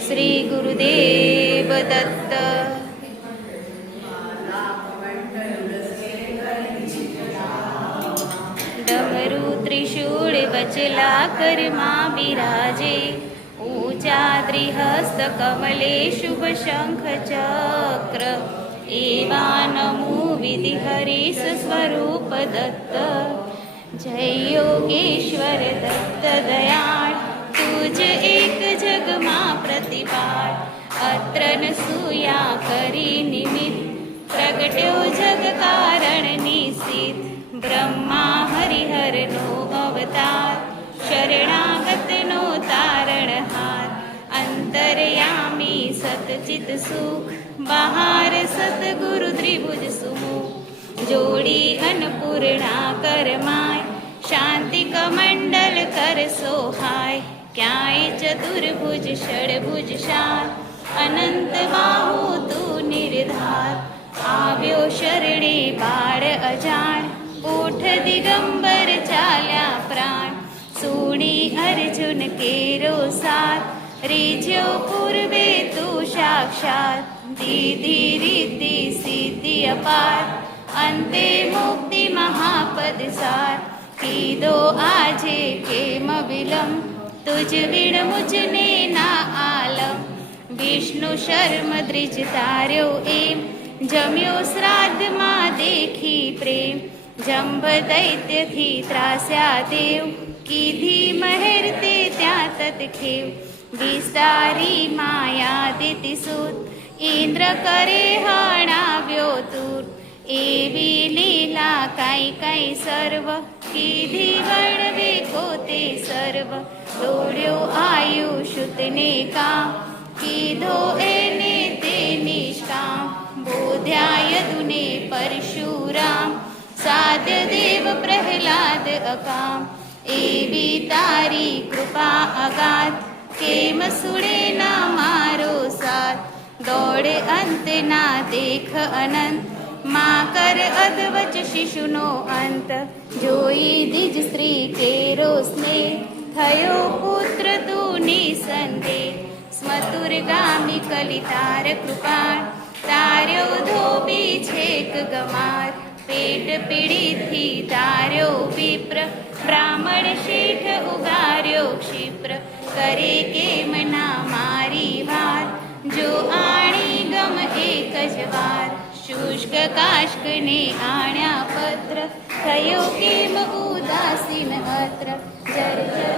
श्री गुरुदेव दत्त। डमरू त्रिशूळ वचला कर्मा विराजे, ऊंचा त्रिहस्त कमले शुभ शंख चक्र, एवा नमो विधि हरीश स्वरूप दत्त। जय योगेश्वर दत्त दयाळ, तुझ एक जगमा प्रतिपाळ। अत्र नसूया करी निमित्त, प्रगट्यो जग कारण निसित। ब्रह्मा हरिहर नो अवतार, शरणागत नो तारणहार। अंतर्यामी सतचित सुख, बहार सतगुरु त्रिभुज सुमुख। जोडी अन्नपूर्णा करमाय, शांति कमंडल कर सोहाय। क्याय चतुर्भुज षडभुज शार, अनंत बाहु तू निर्धार। આવ્યો શરણે બાળ અજાણ, ઓઠ દિગંબર ચાલ્યા પ્રાણ। સુણી અર્જુન કેરો સાથ, રીજ્યો પૂર્વે તું સાક્ષાત। દીધી રીતિ સિદ્ધિ અપાર, અંતે મુક્તિ મહાપદ સાર। કીધો આજે કેમ વિલમ, તુજ વિણ મુજને ના આલમ। વિષ્ણુ શર્મ દ્રિજ તાર્યો એમ, જમ્યો શ્રાદ્ધમાં દેખી પ્રેમ। જંભ દૈત્યથી ત્રાસ્યા દેવ, કીધી મહેર તે ત્યાં તત્ખેવ। વિસ્તારી માયા દિતિસૂત, ઇન્દ્ર કરે હણાવ્યો તૂર। એવી લીલા કાંઈ કાંઈ સર્વ, કીધી વર્ણવે કોતે સર્વ। દોડ્યો આયુષુતને કામ, કીધો એને તે નિષ્કામ। बोध्या यदुने परशुराम, साध्य देव प्रह्लाद अकाम। एवी तारी कृपा अगाध, केम सुडे ना मारो साथ। दौड़े अंत ना देख अनंत, मां कर अधवच शिशुनो अंत। जोई दिज स्त्री केरो स्नेह, थयो पुत्र तू निसंदेह। स्मतुरगामी कलितार कृपाण, तार्यो धोबी छेक गमार। पेट पीड़ितथी तार्यो विप्र, ब्राह्मण शेठ उगार्यो क्षिप्र। करे केम ना मारी वार, जो आणी गम एक ज वार। शुष्क काष्कने आण्या पत्र, थयो केम उदासीन अत्र। जर जर